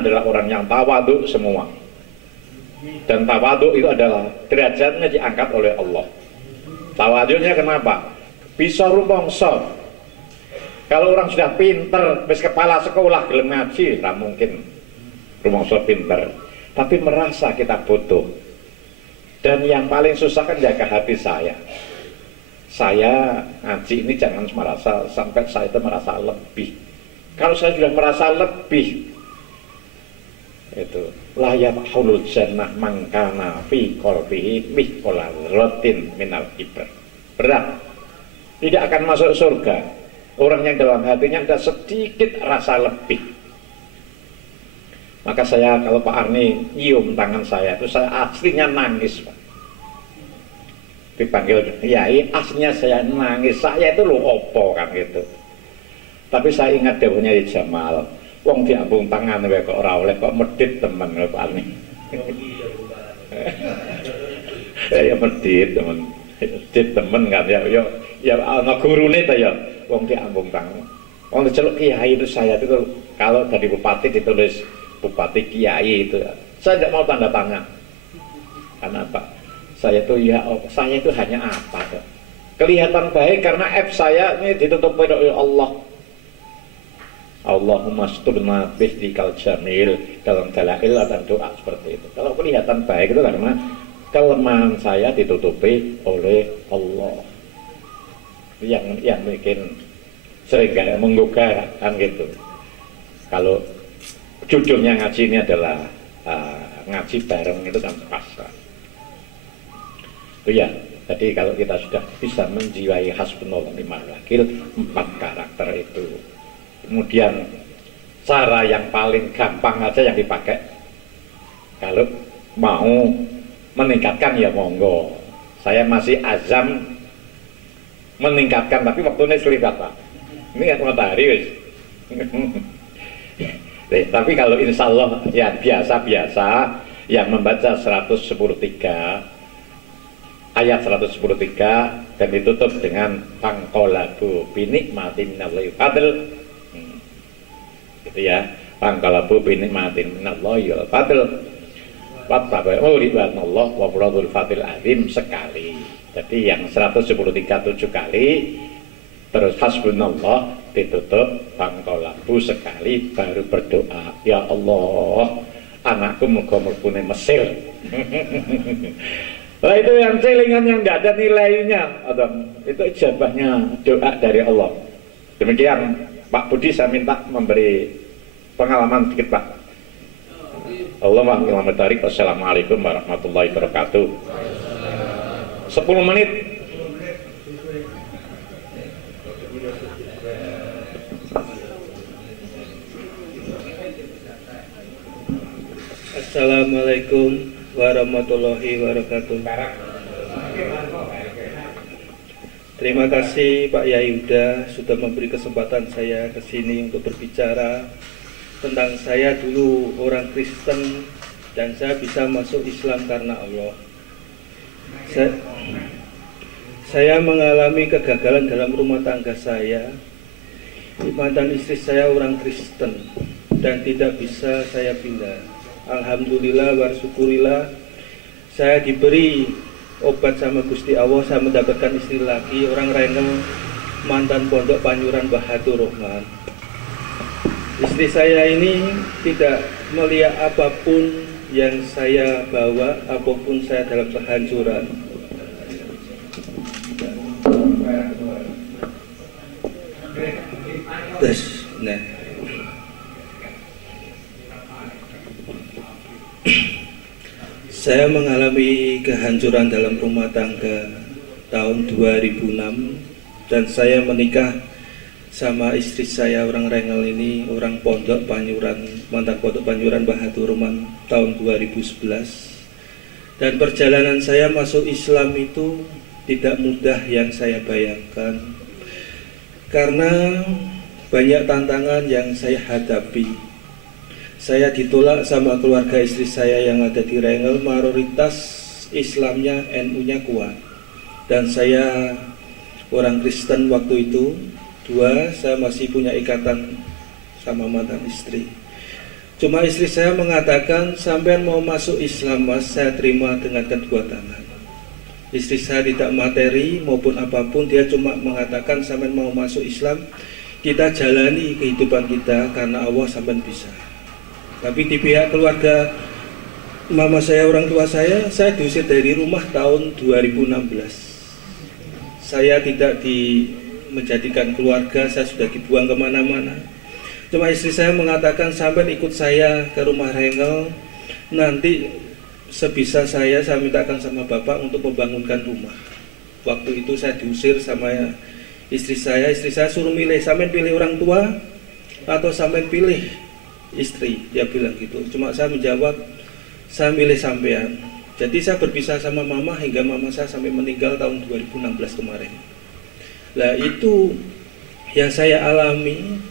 adalah orang yang tawadhu semua. Dan tawadhu itu adalah derajatnya diangkat oleh Allah. Tawadhunya kenapa? Bisa rumongso. Kalau orang sudah pinter, bis kepala sekolah gelem ngaji, tak mungkin rumongso pinter. Tapi merasa kita butuh. Dan yang paling susah kan jaga hati saya. Saya ngaji ini jangan merasa sampai saya itu merasa lebih. Kalau saya sudah merasa lebih, itu layak hulul jannah mangkana fi qalbihi mithqala dzarratin minal kibr. Berat. Tidak akan masuk surga orang yang dalam hatinya ada sedikit rasa lebih. Maka saya, kalau Pak Arni nyium tangan saya itu, saya aslinya nangis, Pak. Dipanggil Yai, aslinya saya nangis. Saya itu lo opo kan gitu. Tapi saya ingat dawuhnya Jamal, wong diambung tangan kok ora oleh, kok medit temen lho Pak Arni. Ya medit temen. Medit temen kan ya ana gurune ta ya wong diambung tangan. Wong diceluk kiai itu saya itu kalau dari bupati ditulis bupati kiai itu. Saya tidak mau tanda tangan. Karena apa? Saya itu hanya apa tuh? Kelihatan baik karena F saya ini ditutup oleh Allah. Allahumma sturna bihdikal jamil. Dalam dalail ada doa seperti itu. Kalau kelihatan baik itu karena kelemahan saya ditutupi oleh Allah. Yang bikin sering gak menggugah kan gitu. Kalau judulnya ngaji ini adalah ngaji bareng itu kan pas. Itu ya. Jadi kalau kita sudah bisa menjiwai hasbunallah wa ni'mal wakil, 4 karakter itu. Kemudian cara yang paling gampang aja yang dipakai. Kalau mau meningkatkan ya monggo. Saya masih azam meningkatkan, tapi waktunya selibat Pak. Ini kan matahari wis. Tapi kalau insya Allah ya biasa-biasa yang membaca 113 ayat 113 dan ditutup dengan pangkolabu binikmati minallahi fadl, gitu ya, pangkolabu binikmati minallahi fadl wattabi'u ridwanallah wa furadul fadil azim sekali. Jadi yang 113 7 kali, terus hasbunallah ditutup pangkolabu sekali, baru berdoa, ya Allah anakku muga-muga Mesir. Nah itu yang celingan yang tidak ada nilainya, itu ijabahnya doa dari Allah. Demikian Pak Budi, saya minta memberi pengalaman sedikit Pak. Allahumma tarik. Wassalamualaikum warahmatullahi wabarakatuh. 10 menit. Assalamualaikum warahmatullahi wabarakatuh. Terima kasih Pak Yayuda sudah memberi kesempatan saya ke sini untuk berbicara tentang saya dulu orang Kristen dan saya bisa masuk Islam karena Allah. Saya mengalami kegagalan dalam rumah tangga saya. Mantan istri saya orang Kristen dan tidak bisa saya pindah. Alhamdulillah wa syukurillah, saya diberi obat sama Gusti Allah, saya mendapatkan istri lagi, orang Rengel, mantan pondok Panyuran Bahadur Rahman. Istri saya ini tidak melihat apapun yang saya bawa, apapun saya dalam kehancuran. Nah, saya mengalami kehancuran dalam rumah tangga tahun 2006 dan saya menikah sama istri saya orang Rengel ini, orang pondok Panyuran, mantan pondok Panyuran Bahadur Rahman tahun 2011. Dan perjalanan saya masuk Islam itu tidak mudah yang saya bayangkan, karena banyak tantangan yang saya hadapi. Saya ditolak sama keluarga istri saya yang ada di Rengel, mayoritas Islamnya NU-nya kuat. Dan saya orang Kristen waktu itu. 2, saya masih punya ikatan sama mantan istri. Cuma istri saya mengatakan, sampean mau masuk Islam mas, saya terima dengan kedua tangan. Istri saya tidak materi maupun apapun, dia cuma mengatakan sampean mau masuk Islam, kita jalani kehidupan kita karena Allah sampean bisa. Tapi di pihak keluarga mama saya, orang tua saya diusir dari rumah tahun 2016. Saya tidak menjadikan keluarga, saya sudah dibuang kemana-mana. Cuma istri saya mengatakan, sampai ikut saya ke rumah Rengel, nanti sebisa saya mintakan sama bapak untuk membangunkan rumah. Waktu itu saya diusir sama istri saya suruh milih, sampai pilih orang tua atau sampai pilih istri, dia bilang gitu. Cuma saya menjawab, saya milih sampean. Jadi saya berpisah sama mama hingga mama saya sampai meninggal tahun 2016 kemarin. Nah itu yang saya alami.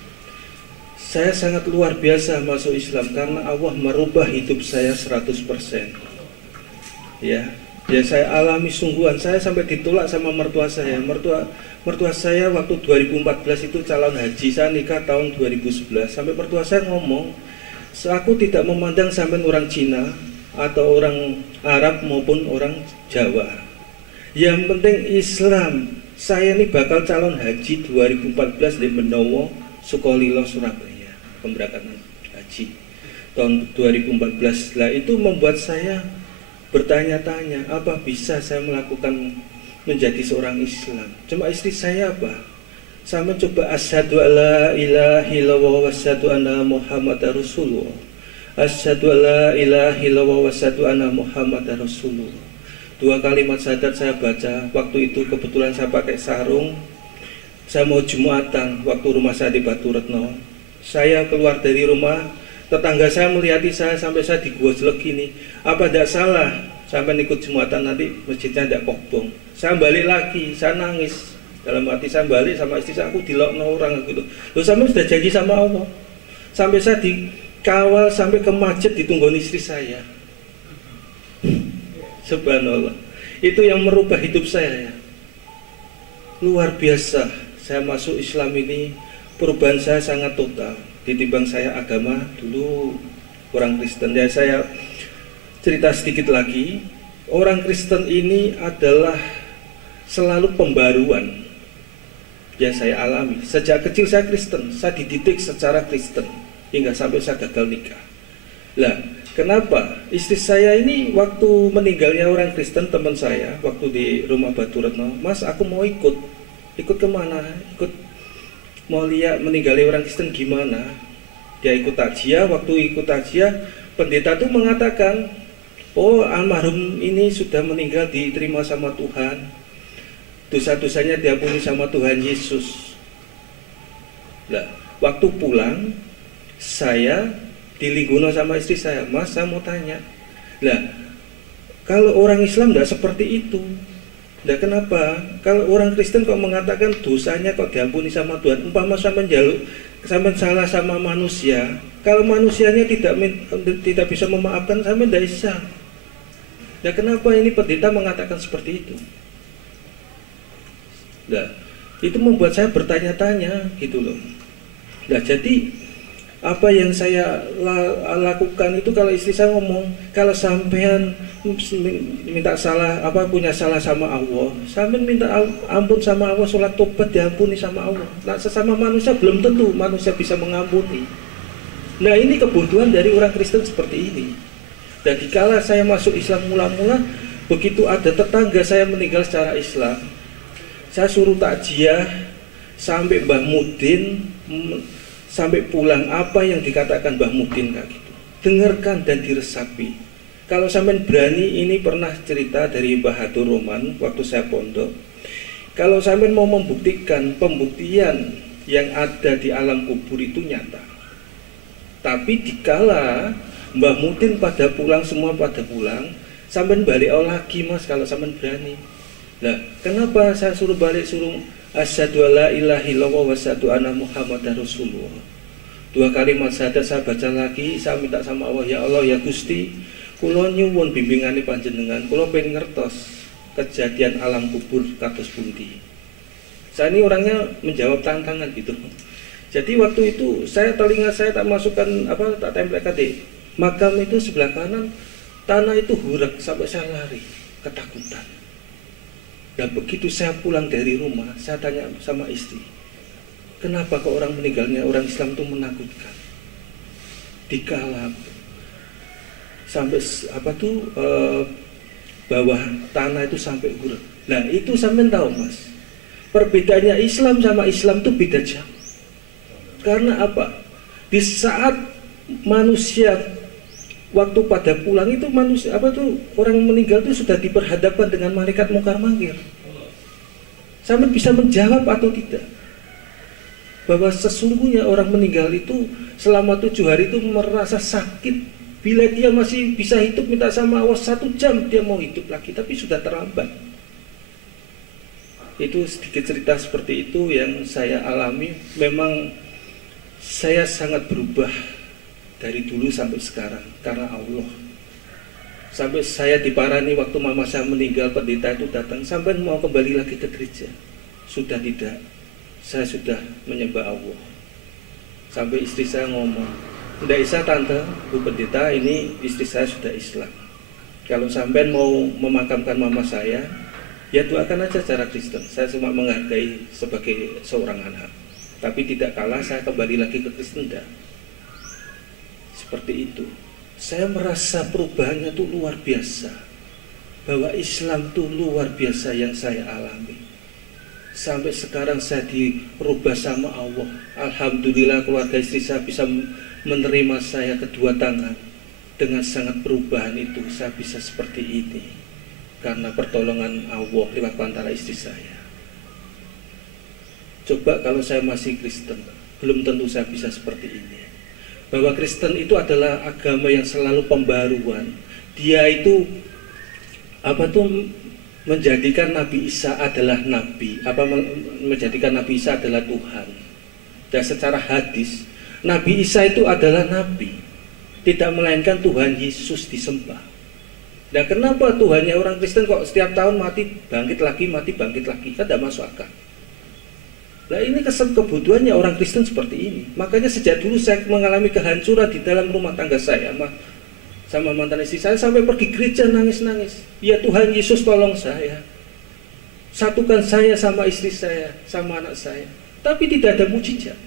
Saya sangat luar biasa masuk Islam karena Allah merubah hidup saya 100%. Ya saya alami sungguhan. Saya sampai ditolak sama mertua saya. Mertua saya waktu 2014 itu calon haji, saya nikah tahun 2011. Sampai mertua saya ngomong, aku tidak memandang sampai orang Cina atau orang Arab maupun orang Jawa. Yang penting Islam. Saya ini bakal calon haji 2014 di Menowo, Sukolilo, Surabaya. Pemberangkatan haji tahun 2014. Lah itu membuat saya bertanya-tanya, apa bisa saya melakukan menjadi seorang Islam? Cuma istri saya apa? Saya mencoba asyhadu alla ilaha illallah wa asyhadu anna muhammadar rasulullah. Asyhadu alla ilaha illallah wa asyhadu anna muhammadar rasulullah. 2 kalimat syahadat saya baca. Waktu itu kebetulan saya pakai sarung. Saya mau Jumatan waktu rumah saya di Batu Retno. Saya keluar dari rumah, tetangga saya melihati saya sampai saya digojlek gini. Apa tidak salah sampai ikut Jumatan, nanti masjidnya tidak kobong. Saya balik lagi, saya nangis. Dalam hati saya balik sama istri saya, aku dilokno orang gitu. Loh, sampai sudah janji sama Allah. Sampai saya dikawal sampai ke masjid ditunggu istri saya. Subhanallah. Itu yang merubah hidup saya. Luar biasa. Saya masuk Islam ini, perubahan saya sangat total. Ditimbang saya agama dulu orang Kristen. Ya saya cerita sedikit lagi. Orang Kristen ini adalah selalu pembaruan yang saya alami. Sejak kecil saya Kristen, saya dididik secara Kristen hingga sampai saya gagal nikah. Lah, kenapa? Istri saya ini waktu meninggalnya orang Kristen, teman saya waktu di rumah Batu Retno, Mas aku mau ikut kemana? Mau lihat meninggalnya orang Kristen gimana? Dia ikut takziah. Waktu ikut takziah, pendeta itu mengatakan, oh almarhum ini sudah meninggal, diterima sama Tuhan, dosa-dosanya diampuni sama Tuhan Yesus. Nah, waktu pulang saya dilinggono sama istri saya, Mas saya mau tanya, lah kalau orang Islam tidak seperti itu. Nah kenapa? Kalau orang Kristen kok mengatakan dosanya kok diampuni sama Tuhan, umpama sampai menjaluk, sampai salah sama manusia, kalau manusianya tidak bisa memaafkan, sampai tidak bisa. Nah kenapa ini pendeta mengatakan seperti itu? Nah itu membuat saya bertanya-tanya gitu loh. Nah jadi apa yang saya lakukan itu, kalau istri saya ngomong, kalau sampean minta salah, punya salah sama Allah, sampean minta ampun sama Allah, sholat tobat diampuni sama Allah. Nah sesama manusia belum tentu manusia bisa mengampuni. Nah ini kebutuhan dari orang Kristen seperti ini. Dan dikala saya masuk Islam mula-mula, begitu ada tetangga saya meninggal secara Islam, saya suruh takziah sampai Mbah Mudin, sampai pulang apa yang dikatakan Mbah Mudin kayak gitu. Dengarkan dan diresapi. Kalau sampean berani, ini pernah cerita dari Mbah Hatur Roman waktu saya pondok. Kalau sampean mau membuktikan, pembuktian yang ada di alam kubur itu nyata. Tapi dikala Mbah Mudin pada pulang, semua pada pulang, sampean balik lagi Mas kalau sampean berani. Nah, kenapa saya suruh balik, suruh asyhadu alla ilaha illallah wa asyhadu anna muhammadar rasulullah. 2 kalimat syahadat saya baca lagi, saya minta sama Allah, ya Allah ya Gusti, kula nyuwun bimbingane panjenengan, kula pengen ngertos kejadian alam kubur kados pundi. Saya ini orangnya menjawab tantangan gitu. Jadi waktu itu telinga saya tak masukkan tak tempelkan di makam itu sebelah kanan, tanah itu hurak sampai saya lari ketakutan. Dan begitu saya pulang dari rumah, saya tanya sama istri, kenapa kok orang meninggalnya orang Islam itu menakutkan? Dikala sampai bawah tanah itu sampai hurak. Nah itu sampean tahu Mas, perbedaannya Islam sama Islam itu beda jauh. Karena apa? Di saat manusia waktu pada pulang itu manusia orang meninggal itu sudah diperhadapkan dengan malaikat mungkar mangkir. Sampean bisa menjawab atau tidak bahwa sesungguhnya orang meninggal itu selama 7 hari itu merasa sakit. Bila dia masih bisa hidup minta sama Allah 1 jam dia mau hidup lagi, tapi sudah terlambat. Itu sedikit cerita seperti itu yang saya alami. Memang saya sangat berubah dari dulu sampai sekarang karena Allah. Sampai saya diparani waktu mama saya meninggal, pendeta itu datang, sampai mau kembali lagi ke gereja. Sudah tidak, saya sudah menyembah Allah. Sampai istri saya ngomong, tidak bisa tante, Bu pendeta, ini istri saya sudah Islam. Kalau sampean mau memakamkan mama saya, ya doakan aja secara Kristen. Saya cuma menghargai sebagai seorang anak. Tapi tidak kalah saya kembali lagi ke Kristen. Seperti itu. Saya merasa perubahannya itu luar biasa. Bahwa Islam itu luar biasa yang saya alami. Sampai sekarang saya dirubah sama Allah. Alhamdulillah keluarga istri saya bisa menerima saya kedua tangan. Dengan sangat perubahan itu saya bisa seperti ini karena pertolongan Allah lewat antara istri saya. Coba kalau saya masih Kristen, belum tentu saya bisa seperti ini. Bahwa Kristen itu adalah agama yang selalu pembaruan. Dia itu menjadikan Nabi Isa adalah nabi, menjadikan Nabi Isa adalah Tuhan. Dan secara hadis Nabi Isa itu adalah nabi, tidak melainkan Tuhan Yesus disembah. Nah kenapa Tuhannya orang Kristen kok setiap tahun mati bangkit lagi, kan tidak masuk akal. Nah ini kebutuhannya orang Kristen seperti ini. Makanya sejak dulu saya mengalami kehancuran di dalam rumah tangga saya sama mantan istri saya, sampai pergi gereja nangis-nangis. Ya Tuhan Yesus tolong saya, satukan saya sama istri saya, sama anak saya. Tapi tidak ada mujizat.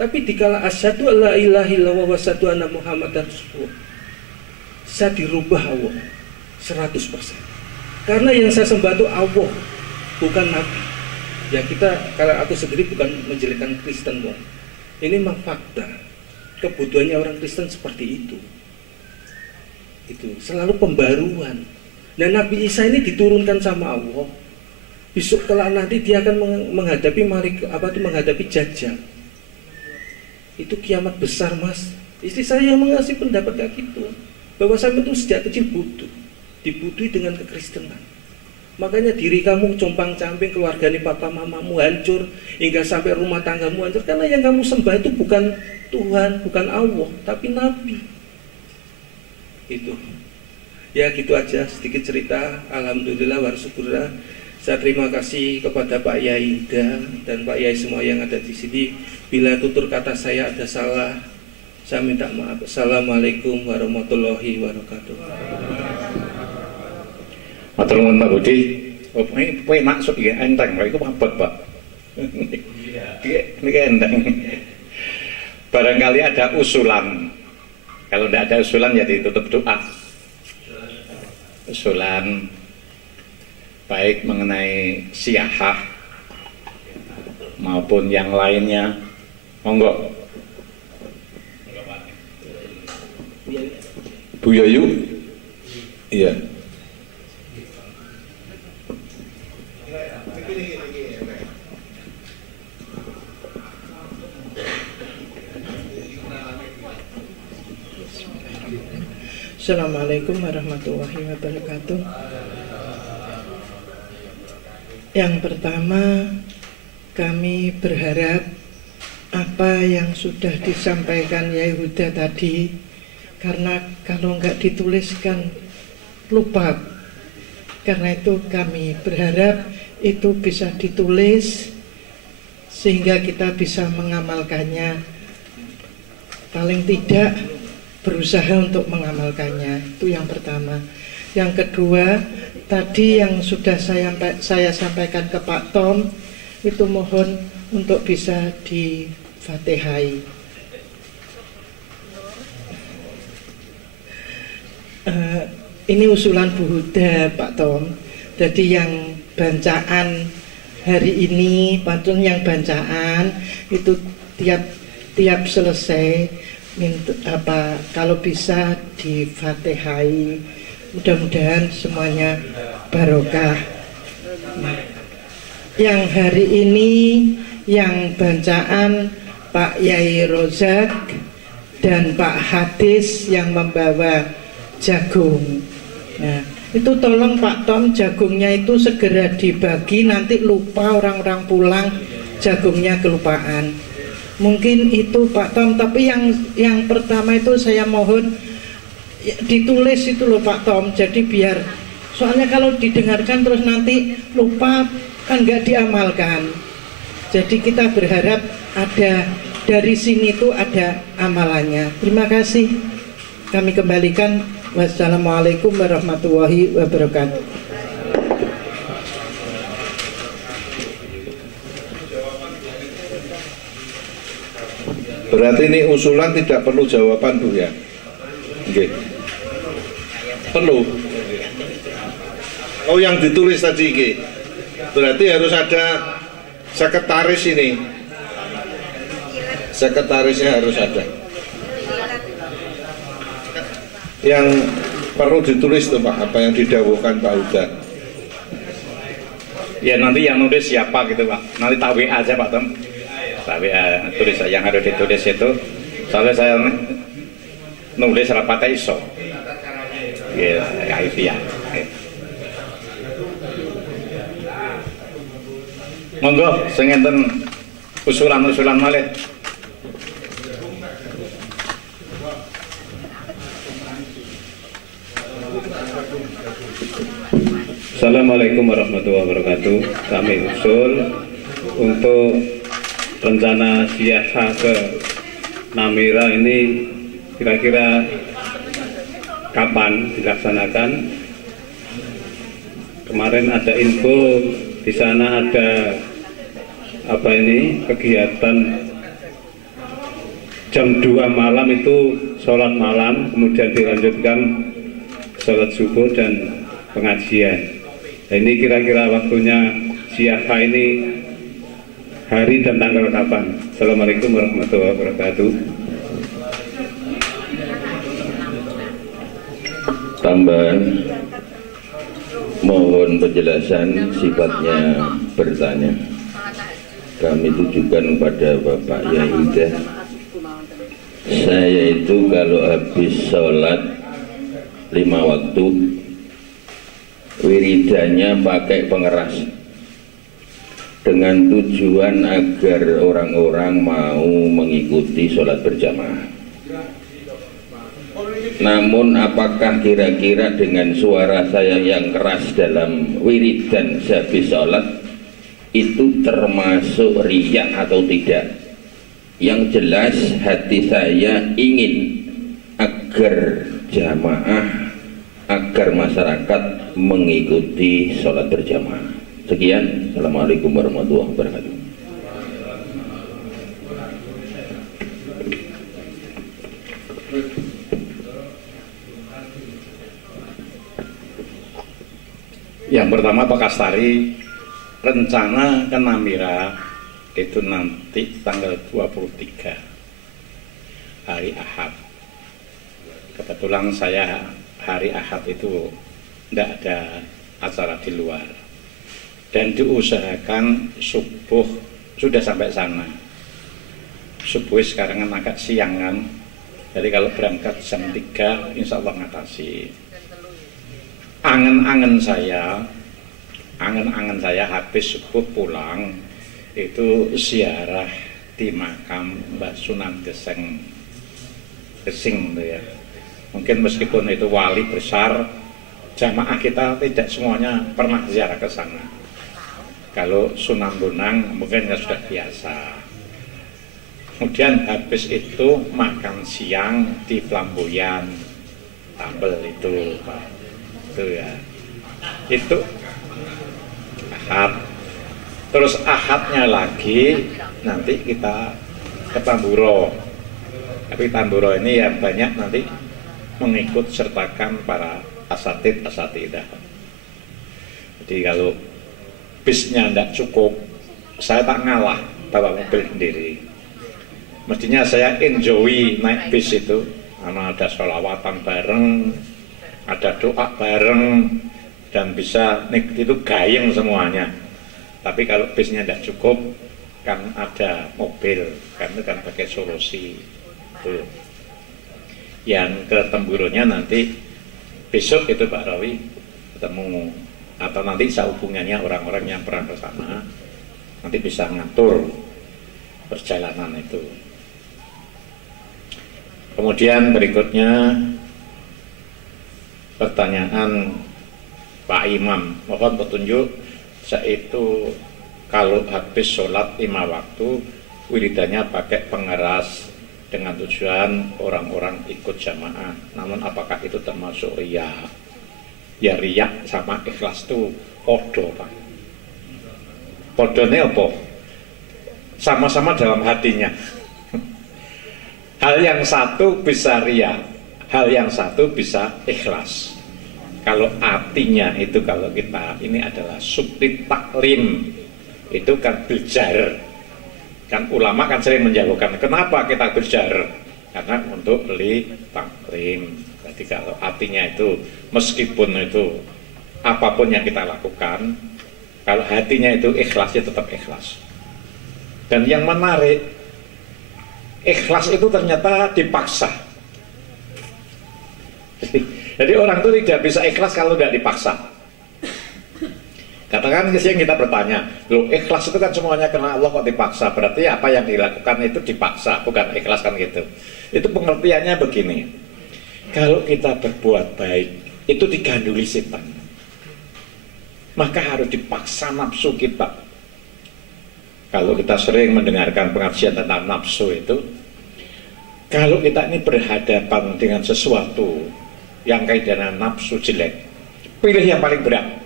Tapi dikala asyhadu alla ilaha illallah wa asyhadu anna muhammadar rasulullah, saya dirubah Allah 100%. Karena yang saya sembah itu Allah, bukan nabi. Ya kalau aku sendiri bukan menjelekkan Kristen dong. Ini memang fakta. Kebutuhannya orang Kristen seperti itu. Itu selalu pembaruan. Dan Nabi Isa ini diturunkan sama Allah. Besok kelak nanti dia akan menghadapi Dajjal. Itu kiamat besar Mas. Istri saya yang mengasih pendapat kayak gitu, bahwa saya itu sejak kecil dibutuhi dengan kekristenan. Makanya diri kamu compang-camping, keluarganya papa mamamu hancur, hingga sampai rumah tanggamu hancur, karena yang kamu sembah itu bukan Tuhan, bukan Allah, tapi Nabi. Itu ya gitu aja sedikit cerita. Alhamdulillah wa syukurlah. Saya terima kasih kepada Pak Yai dan Pak Yai semua yang ada di sini. Bila tutur kata saya ada salah, saya minta maaf. Assalamualaikum warahmatullahi wabarakatuh. Matur nuwun Pak Budi. Kowe maksud ya enteng, itu abot Pak. Ini enteng. Barangkali ada usulan. Kalau tidak ada usulan ya ditutup doa. Usulan baik mengenai siyahah maupun yang lainnya, monggo. Bu Yayu, iya. Assalamualaikum warahmatullahi wabarakatuh. Yang pertama, kami berharap apa yang sudah disampaikan Yai Huda tadi, karena kalau nggak dituliskan lupa. Karena itu kami berharap itu bisa ditulis sehingga kita bisa mengamalkannya, paling tidak berusaha untuk mengamalkannya. Itu yang pertama. Yang kedua, tadi yang sudah saya sampaikan ke Pak Tom, itu mohon untuk bisa di-Fatihai. Ini usulan Bu Huda, Pak Tom. Jadi yang bacaan hari ini, pantun yang bacaan itu tiap selesai kalau bisa di-Fatihai. Mudah-mudahan semuanya barokah. Yang hari ini yang bacaan Pak Yai Rozak dan Pak Hadis yang membawa jagung. Nah, itu tolong Pak Tom, jagungnya itu segera dibagi, nanti lupa orang-orang pulang jagungnya kelupaan. Mungkin itu Pak Tom, tapi yang pertama itu saya mohon ditulis itu loh Pak Tom, jadi biar, soalnya kalau didengarkan terus nanti lupa kan nggak diamalkan. Jadi kita berharap ada dari sini tuh ada amalannya. Terima kasih, kami kembalikan. Wassalamualaikum warahmatullahi wabarakatuh. Berarti ini usulan tidak perlu jawaban Bu ya? Oke. Perlu. Oh, yang ditulis tadi Ki. Berarti harus ada sekretaris ini. Sekretarisnya harus ada. Yang perlu ditulis tuh Pak, apa yang didawuhkan Pak Huda. Ya nanti yang nulis siapa gitu Pak. Nanti tak WA aja Pak Tom. Tak WA tulis yang harus ditulis itu. Soalnya saya nulis rapatnya iso. Ya, kaifiah. Monggo sing enten usulan-usulan malih. Assalamualaikum warahmatullahi wabarakatuh. Kami usul untuk rencana siasa ke Namira ini kira-kira kapan dilaksanakan? Kemarin ada info di sana ada kegiatan jam 2 malam itu sholat malam, kemudian dilanjutkan sholat subuh dan pengajian. Nah, ini kira-kira waktunya siapa ini hari dan tanggal kapan? Assalamualaikum warahmatullahi wabarakatuh. Tambahan, mohon penjelasan, sifatnya bertanya. Kami tujukan kepada Bapak Yahuda. Saya itu kalau habis sholat 5 waktu, wiridannya pakai pengeras dengan tujuan agar orang-orang mau mengikuti sholat berjamaah. Namun apakah kira-kira dengan suara saya yang keras dalam wiridan sehabis sholat itu termasuk riya atau tidak? Yang jelas hati saya ingin agar jamaah, agar masyarakat mengikuti sholat berjamaah. Sekian, Assalamualaikum warahmatullahi wabarakatuh. Yang pertama Pak Kastari, rencana ke Namira itu nanti tanggal 23 hari Ahad. Kebetulan saya hari Ahad itu tidak ada acara di luar, dan diusahakan subuh sudah sampai sana. Subuh sekarang kan agak siang kan, jadi kalau berangkat jam 3 insya Allah ngatasi. Angen-angen saya habis subuh pulang itu ziarah di makam Mbah Sunan Gesing gitu ya. Mungkin meskipun itu wali besar, jamaah kita tidak semuanya pernah ziarah ke sana. Kalau Sunan Bonang mungkin ya sudah biasa. Kemudian habis itu makan siang di Flamboyan, tabel itu Pak, itu ya. Itu Ahad. Terus Ahadnya lagi nanti kita ke Tamburo. Tapi Tamburo ini yang banyak nanti mengikut sertakan para asatidah. Jadi kalau bisnya tidak cukup, saya tak ngalah bawa mobil sendiri. Mestinya saya enjoy naik bis itu, karena ada sholawatan bareng, ada doa bareng, dan bisa itu gayeng semuanya. Tapi kalau bisnya tidak cukup, kan ada mobil, kan itu kan pakai solusi. Tuh. Yang ke Temburonya nanti besok itu Pak Rawi ketemu, atau nanti saya hubungannya orang-orang yang pernah ke sana, nanti bisa ngatur perjalanan itu. Kemudian berikutnya pertanyaan Pak Imam, mohon petunjuk, yaitu kalau habis sholat 5 waktu wiridannya pakai pengeras dengan tujuan orang-orang ikut jamaah, namun apakah itu termasuk riya? Ya riya sama ikhlas itu podo Pak. Podone apa? Sama-sama dalam hatinya. Hal yang satu bisa riya, hal yang satu bisa ikhlas. Kalau artinya itu, kalau kita ini adalah subtit taklim, itu kan belajar. Kan ulama kan sering menjawabkan, kenapa kita belajar? Karena untuk li taklim. Jadi kalau artinya itu, meskipun itu apapun yang kita lakukan, kalau hatinya itu ikhlasnya tetap ikhlas. Dan yang menarik, ikhlas itu ternyata dipaksa. Jadi orang itu tidak bisa ikhlas kalau tidak dipaksa. Katakan yang kita bertanya, loh ikhlas itu kan semuanya karena Allah kok dipaksa, berarti apa yang dilakukan itu dipaksa, bukan ikhlas kan gitu. Itu pengertiannya begini, kalau kita berbuat baik itu diganduli setan, maka harus dipaksa nafsu kita. Kalau kita sering mendengarkan pengajian tentang nafsu itu, kalau kita ini berhadapan dengan sesuatu yang kaitannya nafsu jelek, pilih yang paling berat.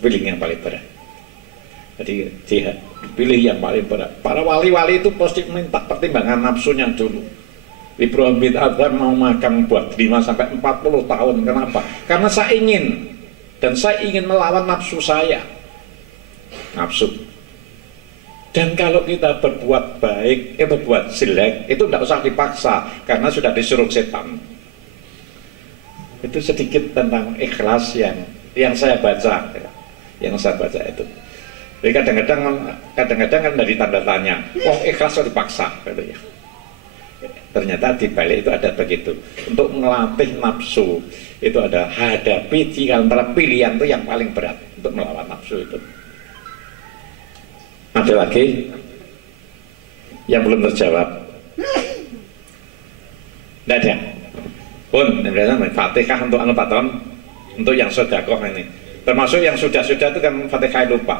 Pilih yang paling berat. Jadi pilih yang paling berat. Para wali-wali itu pasti minta pertimbangan nafsunya dulu. Ibrahim bin Adham mau makan buat 5-40 tahun. Kenapa? Karena saya ingin, dan saya ingin melawan nafsu saya. Nafsu. Dan kalau kita berbuat baik, berbuat jelek, itu tidak usah dipaksa, karena sudah disuruh setan. Itu sedikit tentang ikhlas yang saya baca. Yang saya baca itu. Jadi kadang-kadang kan dari tanda tanya, oh ikhlas atau dipaksa, gitu ya. Ternyata di balik itu ada begitu. Untuk melatih nafsu itu ada hadapi jika antara pilihan itu yang paling berat untuk melawan nafsu itu. Ada lagi yang belum terjawab? Tidak ada. Pun, Fatihah untuk anu patron, untuk yang sedekah ini. Termasuk yang sudah-sudah itu kan Fatihah lupa.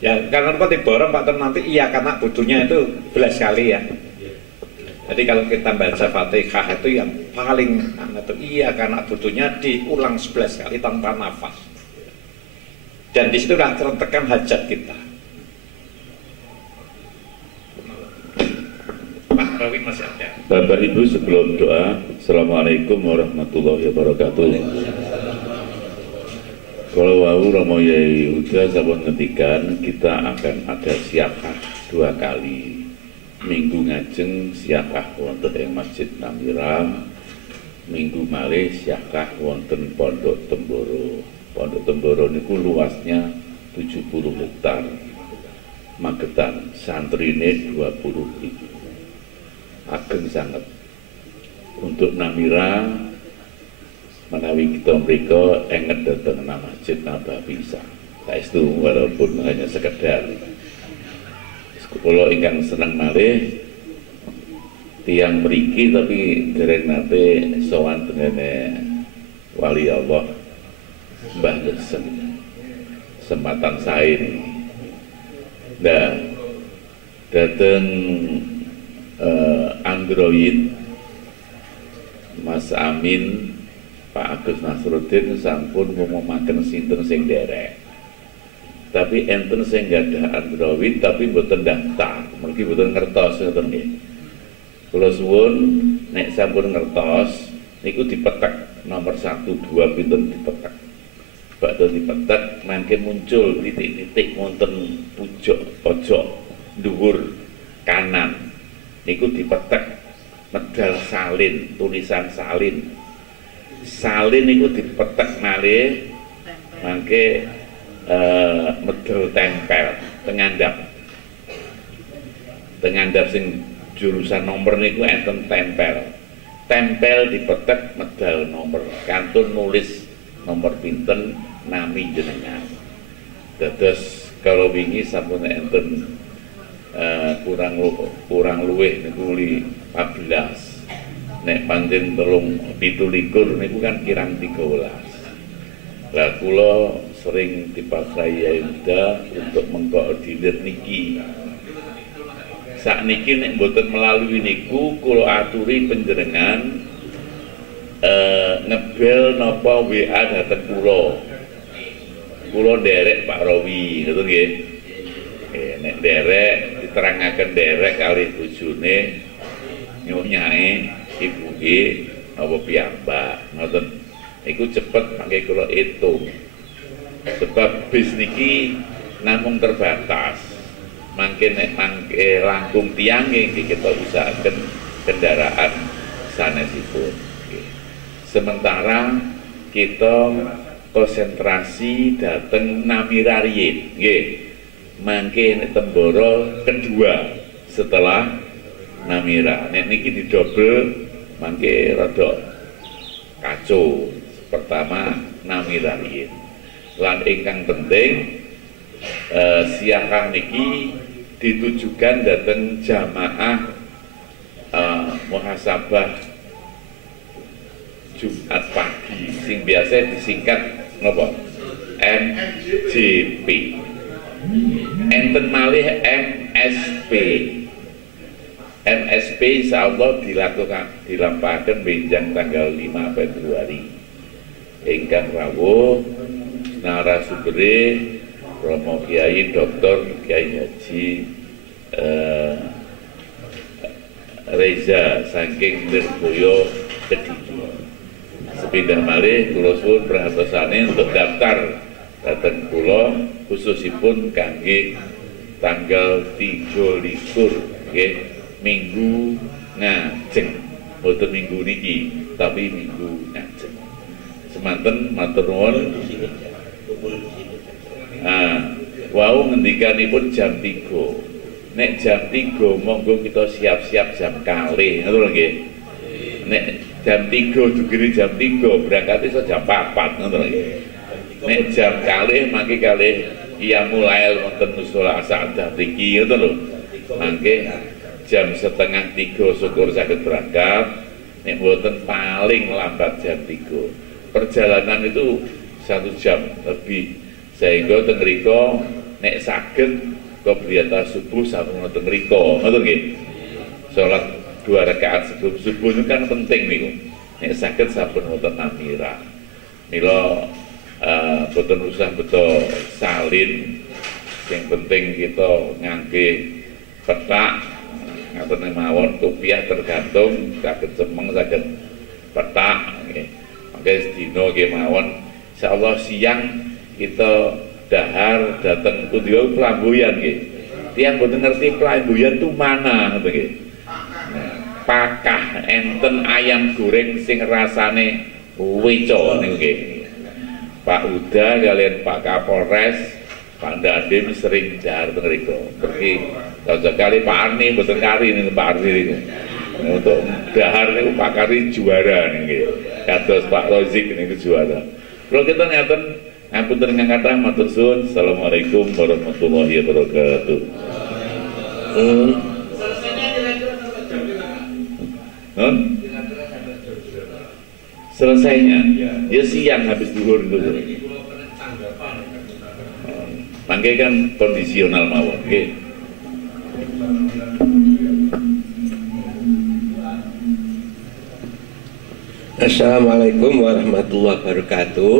Ya karena lupa diborong Pak Tom nanti iya karena butuhnya itu belas kali ya. Jadi kalau kita baca Fatihah itu yang paling itu iya karena butuhnya diulang 11 kali tanpa nafas. Dan disitulah tertekan hajat kita. Pak Rawi masih ada. Bapak Ibu sebelum doa, Assalamualaikum warahmatullahi wabarakatuh. Kalau wau Romo Yai Huda sampun ngetikan kita akan ada siakah 2 kali. Minggu ngajeng siakah wonten ing Masjid Namiram, minggu malih siakah wonten Pondok Temboro. Pondok Temboro niku luasnya 70 hektar. Magetan santrine 20.000. Ageng sangat. Untuk Namira menawi kita mereka enget datang nama Masjid Nabawi bisa. Saestu walaupun hanya sekedar. Kula ingkang seneng malih tiyang mriki tapi dereng nate sowan tengene wali Allah Mbah Gersen. kesempatan saya ini. Nah, datang Android Mas Amin, Pak Agus Nasruddin sampun ngomongake sinten sing derek. Tapi enten sing gadah Android tapi mboten daftar, mergi mboten ngertos ngoten nggih. Kula suwun nek sampun ngertos niku dipetek nomor 1 2 pinten dipetek. Bakda dipetek mangke muncul titik-titik wonten pojok dhuwur kanan. Niku dipetek medal salin, tulisan salin. Salin niku dipetek malih mangke medal tempel tengandap sing jurusan nomor niku enten tempel dipetek medal nomor kantun nulis nomor pinten nami jenengan. Dados kalau wingi sampun enten kurang luwih niku 14 nek pancen 17 niku kan kirang 13. Lah kula sering dipakai Yaida untuk mengkoordinir niki. Sakniki nek mboten melalui niku kula aturi panjenengan ngebel napa WA dhateng kula. Kula nderek Pak Rawi, ngoten nggih. Nek nderek diterangaken nderek kali bojone nyonyae ibuke napa piyambak, ngoten. Iku cepet mangke kula hitung. Sebab bis niki namung terbatas. Mangke nek mangke langkung tiange kita usahaken kendaraan sanesipun. Sementara kita konsentrasi dateng Namirariyin, nggih. Mangke nek Temboro kedua setelah Namira. Nek niki didobel mangke rada kacau. Pertama Namirariyin. Lan ingkang penting siaran niki ditujukan dateng jamaah muhasabah Jumat pagi sing biasa disingkat napa MJP. Enten malih MSP. MSP insyaallah dilampahaken benjang tanggal 5 Februari. Ingkang rawuh narasumere Romo Kiai Dr. Kiai Haji Reza saking Lirboyo Kediri. Sepindah malih kula suwun perhatosane untuk daftar dateng kula khususipun kangge tanggal 23 nggih minggu ngajeng. Boten minggu niki tapi minggu ngajeng. Semanten matur nuwun. Wau ngendikanipun jam 3. Nek jam 3 monggo kita siap-siap jam kalih, ngoten nggih. Nek jam 3 dugine jam 3 berangkat iso jam 4, ngoten nggih. Nek jam kalih mangke kalih qiyamul lail wonten musala Sa'adah mriki, ngoten lho. Mangke jam 2:30 syukur saged berangkat. Nek mboten paling lambat jam 3. Perjalanan itu 1 jam lebih sehingga teng mriko nek saged qobliyah subuh sampun teng mriko ngoten nggih. Salat 2 rakaat sebelum subuh itu kan penting niku. Nek saged sampun wonten Namira. Mila boten usah beto salin. Yang penting kita ngangge petak ngaten mawon kopiah tergantung saged cemeng saged petak nggih. Mangke sedina nggih mawon insyaallah siang kita dahar datang kudu Plamboyan nggih. Tiyang boten ngerti Plamboyan itu mana ngoten nggih. Pakah enten ayam goreng sing rasane weco niku nggih. Pak Uda kalian Pak Kapolres, Pak Dandim sering dahar teng mriku. Pergi kali Pak Arni boten kari niku Pak Arni niku. Untuk dahar niku Pak Kari juara nggih. Kados Pak Rozik niku juara. Kalau kita ngaten ngapunten ingkang kathah matur suwun. Assalamualaikum warahmatullahi wabarakatuh. Selesainya ya siang habis zuhur itu. Mangke kan kondisional mawon. Nggih. Assalamualaikum warahmatullahi wabarakatuh.